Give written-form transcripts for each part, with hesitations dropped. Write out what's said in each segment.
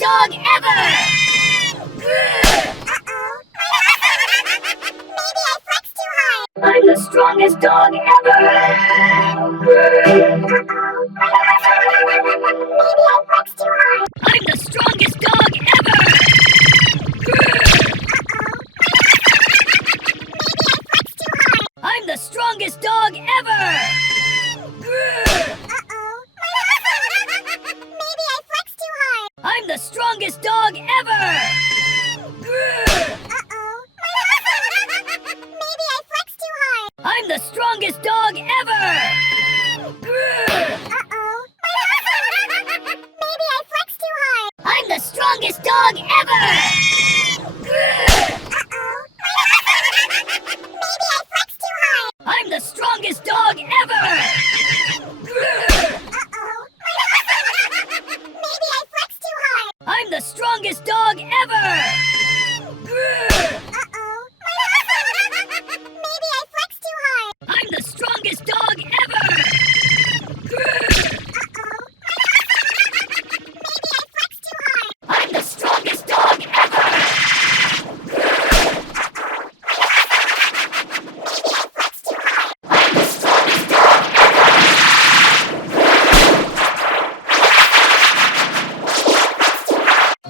dog ever! Maybe I flexed too hard. I'm the strongest dog ever! Maybe I flexed too hard. I'm the strongest dog ever! I'm the strongest dog ever! Maybe I flexed too hard. I'm the strongest dog ever! Maybe I flexed too hard. I'm the strongest dog ever! Maybe I flexed too hard. I'm the strongest dog ever! Maybe I flexed too hard. I'm the strongest dog ever! Maybe I flexed too hard. I'm the strongest dog ever! Maybe I flexed too hard. I'm the strongest dog ever! Maybe I flexed too hard. I'm the strongest dog ever!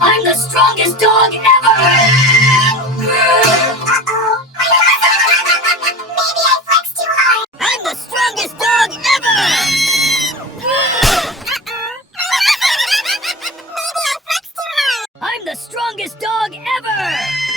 I'm the strongest dog ever! Maybe I flexed too hard. I'm the strongest dog ever! Maybe I flexed too hard. I'm the strongest dog ever!